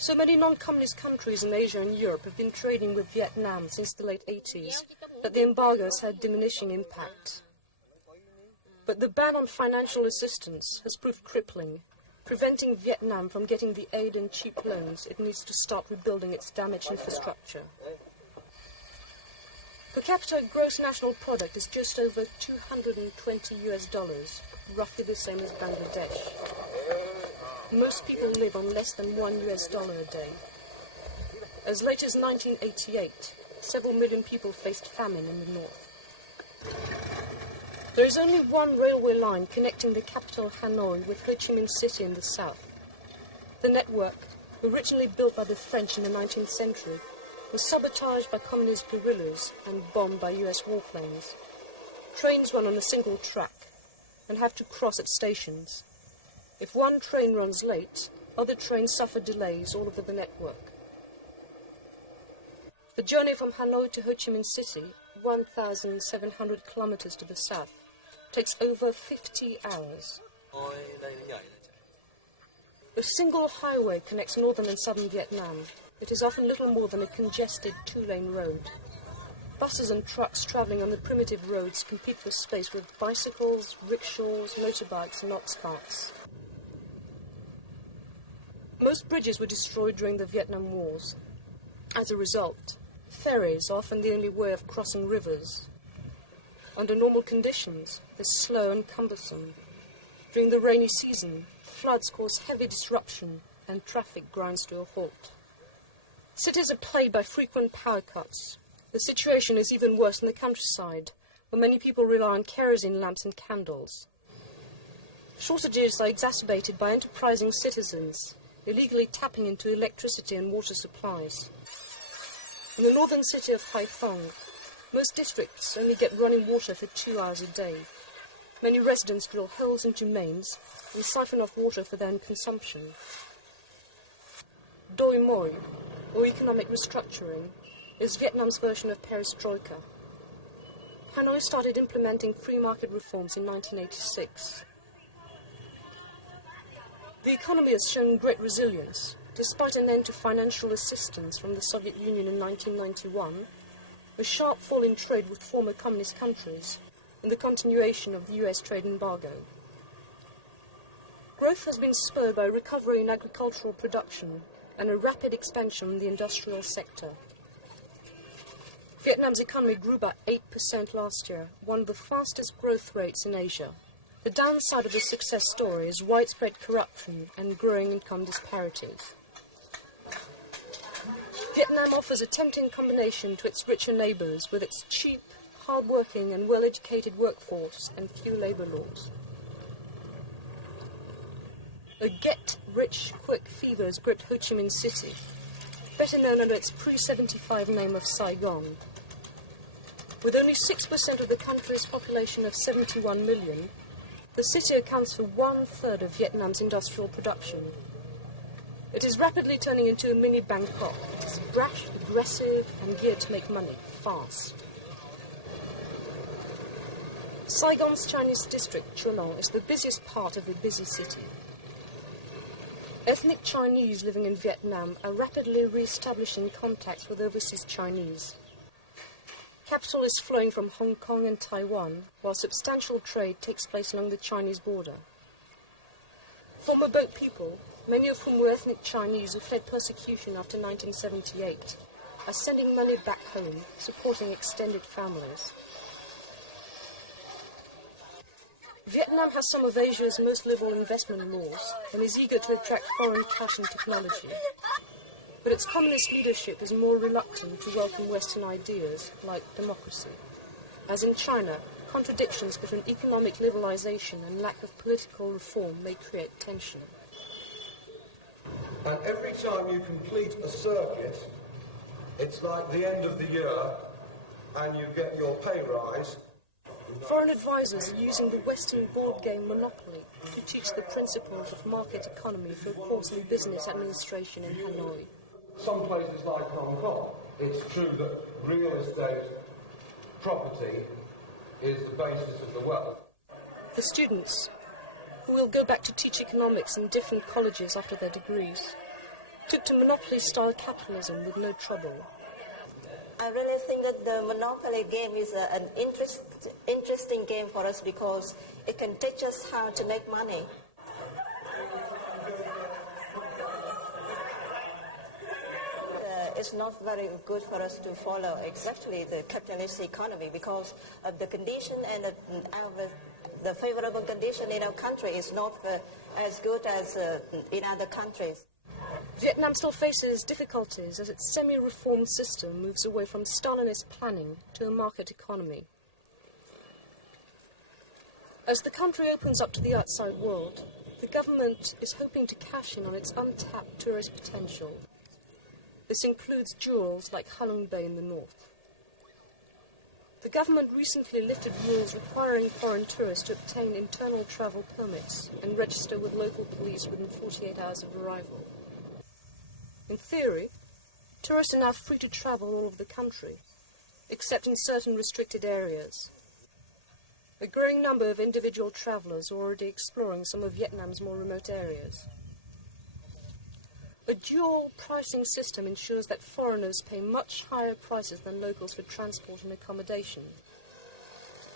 So many non-communist countries in Asia and Europe have been trading with Vietnam since the late 80s that the embargo has had diminishing impact. But the ban on financial assistance has proved crippling, preventing Vietnam from getting the aid and cheap loans it needs to start rebuilding its damaged infrastructure. Per capita gross national product is just over $220, roughly the same as Bangladesh. Most people live on less than $1 a day. As late as 1988, several million people faced famine in the north. There is only one railway line connecting the capital Hanoi with Ho Chi Minh City in the south. The network, originally built by the French in the 19th century, was sabotaged by communist guerrillas and bombed by US warplanes. Trains run on a single track and have to cross at stations. If one train runs late, other trains suffer delays all over the network. The journey from Hanoi to Ho Chi Minh City, 1,700 kilometers to the south, takes over 50 hours. A single highway connects northern and southern Vietnam. It is often little more than a congested two-lane road. Buses and trucks travelling on the primitive roads compete for space with bicycles, rickshaws, motorbikes and ox carts. Most bridges were destroyed during the Vietnam Wars. As a result, ferries are often the only way of crossing rivers. Under normal conditions, they're slow and cumbersome. During the rainy season, floods cause heavy disruption and traffic grinds to a halt. Cities are plagued by frequent power cuts. The situation is even worse in the countryside, where many people rely on kerosene lamps and candles. Shortages are exacerbated by enterprising citizens illegally tapping into electricity and water supplies. In the northern city of Haiphong, most districts only get running water for 2 hours a day. Many residents drill holes into mains and siphon off water for their own consumption. Doi Moi, or economic restructuring, is Vietnam's version of perestroika. Hanoi started implementing free market reforms in 1986. The economy has shown great resilience. Despite an end to financial assistance from the Soviet Union in 1991, a sharp fall in trade with former communist countries, and the continuation of the US trade embargo. Growth has been spurred by recovery in agricultural production and a rapid expansion in the industrial sector. Vietnam's economy grew by 8% last year, one of the fastest growth rates in Asia. The downside of the success story is widespread corruption and growing income disparities. Vietnam offers a tempting combination to its richer neighbours with its cheap, hard-working and well-educated workforce and few labour laws. A get-rich-quick fever has gripped Ho Chi Minh City, better known under its pre-75 name of Saigon. With only 6% of the country's population of 71 million, the city accounts for 1/3 of Vietnam's industrial production. It is rapidly turning into a mini Bangkok. It's brash, aggressive, and geared to make money, fast. Saigon's Chinese district, Cholon, is the busiest part of a busy city. Ethnic Chinese living in Vietnam are rapidly re-establishing contacts with overseas Chinese. Capital is flowing from Hong Kong and Taiwan, while substantial trade takes place along the Chinese border. Former boat people, many of whom were ethnic Chinese who fled persecution after 1978, are sending money back home, supporting extended families. Vietnam has some of Asia's most liberal investment laws and is eager to attract foreign cash and technology. But its communist leadership is more reluctant to welcome Western ideas like democracy. As in China, contradictions between economic liberalization and lack of political reform may create tension. And every time you complete a circuit, it's like the end of the year and you get your pay rise. Foreign advisors are using the Western board game Monopoly to teach the principles of market economy for a course in business administration in Hanoi. Some places like Hong Kong, it's true that real estate property is the basis of the wealth. The students, who will go back to teach economics in different colleges after their degrees, took to monopoly-style capitalism with no trouble. I really think that the Monopoly game is an interesting game for us because it can teach us how to make money. It's not very good for us to follow exactly the capitalist economy because of the condition and the favorable condition in our country is not as good as in other countries. Vietnam still faces difficulties as its semi-reformed system moves away from Stalinist planning to a market economy. As the country opens up to the outside world, the government is hoping to cash in on its untapped tourist potential. This includes jewels like Halong Bay in the north. The government recently lifted rules requiring foreign tourists to obtain internal travel permits and register with local police within 48 hours of arrival. In theory, tourists are now free to travel all over the country, except in certain restricted areas. A growing number of individual travellers are already exploring some of Vietnam's more remote areas. A dual pricing system ensures that foreigners pay much higher prices than locals for transport and accommodation.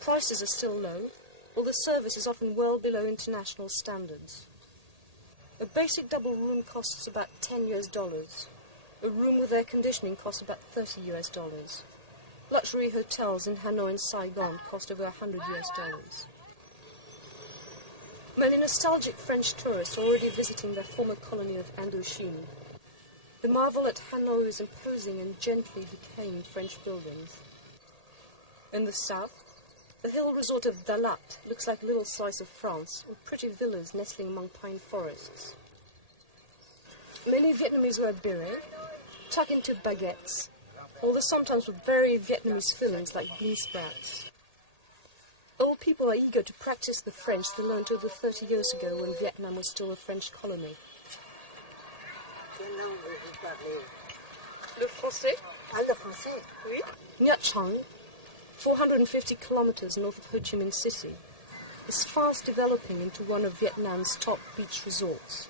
Prices are still low, while the service is often well below international standards. A basic double room costs about $10. A room with air conditioning costs about $30. Luxury hotels in Hanoi and Saigon cost over $100. Many nostalgic French tourists are already visiting their former colony of Indochine. The marvel at Hanoi is imposing and gently decaying French buildings. In the south, the hill resort of Dalat looks like a little slice of France, with pretty villas nestling among pine forests. Many Vietnamese wear beret, tuck into baguettes, although sometimes with very Vietnamese fillings like bean sprouts. Old people are eager to practice the French they learned over 30 years ago when Vietnam was still a French colony. Le français? Ah, le français? Oui. Nha Trang, 450 kilometers north of Ho Chi Minh City, is fast developing into one of Vietnam's top beach resorts.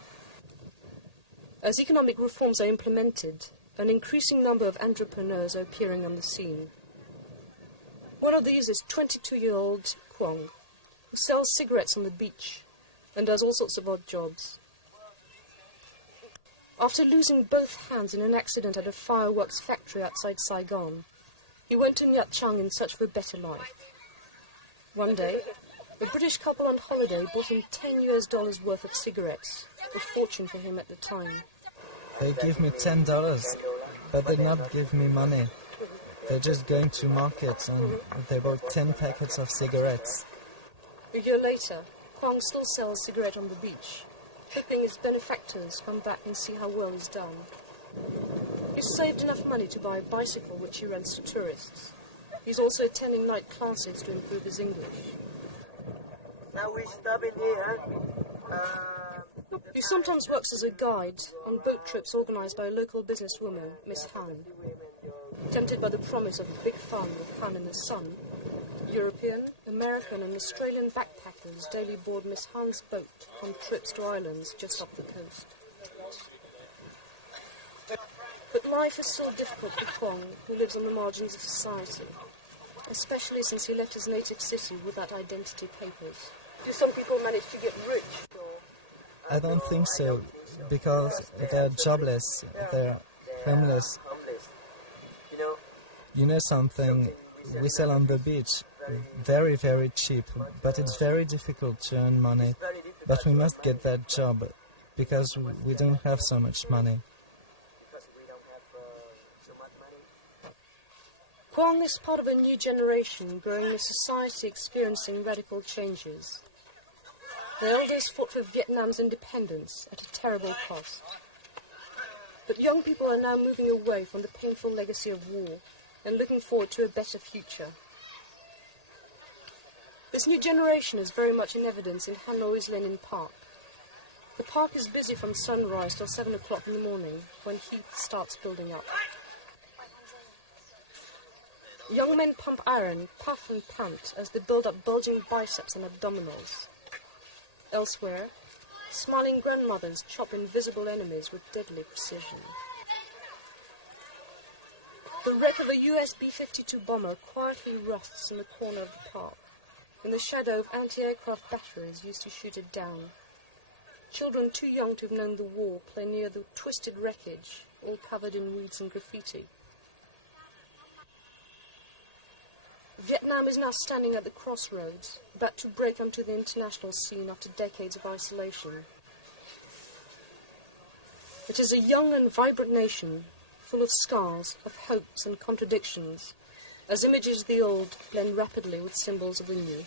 As economic reforms are implemented, an increasing number of entrepreneurs are appearing on the scene. One of these is 22-year-old Quang, who sells cigarettes on the beach and does all sorts of odd jobs. After losing both hands in an accident at a fireworks factory outside Saigon, he went to Nha Trang in search of a better life. One day, a British couple on holiday bought him $10 worth of cigarettes, a fortune for him at the time. They give me $10, but they not give me money. They're just going to market and they bought 10 packets of cigarettes. A year later, Quang still sells cigarettes on the beach, hoping his benefactors come back and see how well he's done. He's saved enough money to buy a bicycle which he rents to tourists. He's also attending night classes to improve his English. Now we stop in here. He sometimes works as a guide on boat trips organised by a local businesswoman, Miss Han. Tempted by the promise of big fun with Han in the sun, European, American and Australian backpackers daily board Miss Han's boat on trips to islands just off the coast. But life is still difficult for Quang, who lives on the margins of society, especially since he left his native city without identity papers. Do some people manage to get rich? I don't think so, because they're jobless, they're homeless. You know something, we sell on the beach, very, very cheap, but it's very difficult to earn money. But we must get that job, because we don't have so much money. Quang is part of a new generation growing in a society experiencing radical changes. The elders fought for Vietnam's independence at a terrible cost. But young people are now moving away from the painful legacy of war and looking forward to a better future. This new generation is very much in evidence in Hanoi's Lenin Park. The park is busy from sunrise till 7 o'clock in the morning, when heat starts building up. Young men pump iron, puff and pant as they build up bulging biceps and abdominals. Elsewhere, Smiling grandmothers chop invisible enemies with deadly precision. The wreck of a US B-52 bomber quietly rusts in the corner of the park, in the shadow of anti-aircraft batteries used to shoot it down. Children too young to have known the war play near the twisted wreckage, all covered in weeds and graffiti. Vietnam is now standing at the crossroads, about to break onto the international scene after decades of isolation. It is a young and vibrant nation, full of scars, of hopes and contradictions, as images of the old blend rapidly with symbols of the new.